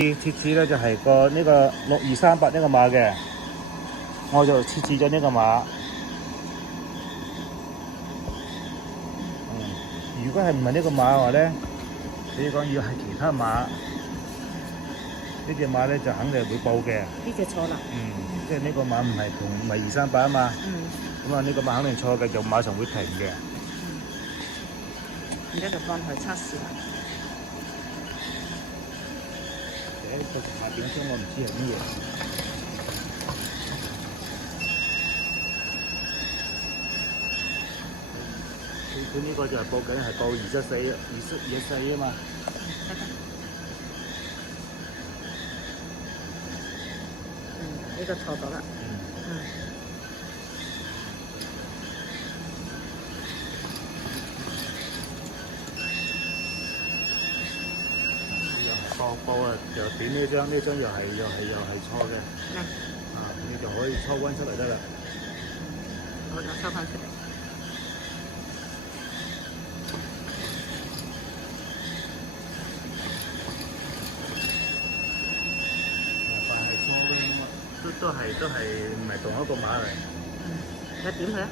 設置咧就係呢個6238呢個碼嘅，我就設置咗呢個碼。如果係唔係呢個碼嘅話咧，比如講要係其他碼，呢隻碼咧就肯定會報嘅。呢隻錯啦。即係呢個碼唔係238啊嘛。咁啊呢個碼肯定錯嘅，就馬上會停嘅。而家就幫佢測試啦。個碼點聲我唔知係乜嘢。佢呢個就係報緊係報24啊嘛。呢個錯咗啦。報啊，又點呢張？呢張又係錯嘅。你就可以抽翻出嚟得啦。我就抽翻出嚟。但係錯嘅都係唔係同一個碼嚟。你點佢啊？